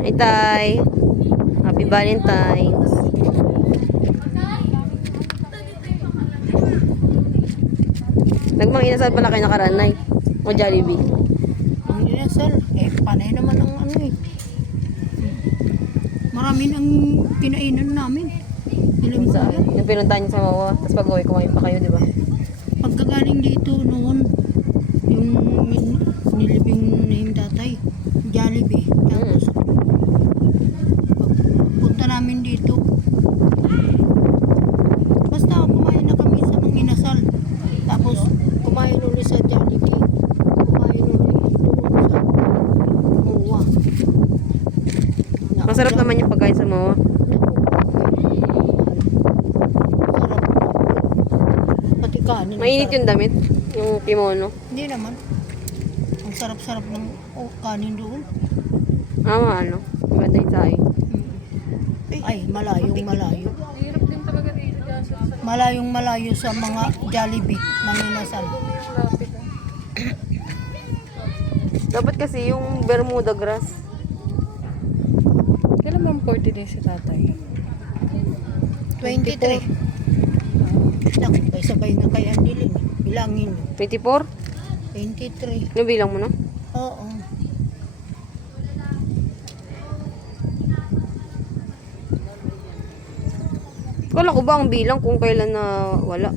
Hi, Tay. Happy Valentine's. Nagmang inasal pala kayo nakaranay. O Jollibee. Ang inasal, panay naman ang ano eh. Marami ang kinainan namin. Ilang Kung saan. buwan. Yung pinuntahan niyo sa Mawa. Tapos pag-uwi, kumain pa kayo, di ba? Pagkagaling dito noon, yung nilibing na yung tatay, Jollibee. Tapos, punta namin dito. Basta kumain na kami sa mga inasal. Tapos, kumain ulit sa Jollibee. Kumain ulit doon sa Muwa. Masarap naman yung pagkain sa Mawa. Sarap. Pati kanin. Mainit yung damit. Yung kimono. Hindi naman. Ang sarap-sarap ng kanin doon. Ano? Maganda yung saing. Ay, malayong malayo. Hirap din talaga dito dyan sa Malayong malayo sa mga Jollibee ng inasal. lapit. Dapat kasi yung Bermuda grass. Kailan bang 40 days si tatay? 23. Naku, may sabay na kay Andiling. Bilangin. 24? 23. Yung bilang mo na? Oo. Kala ko ba ang bilang kung kailan na wala?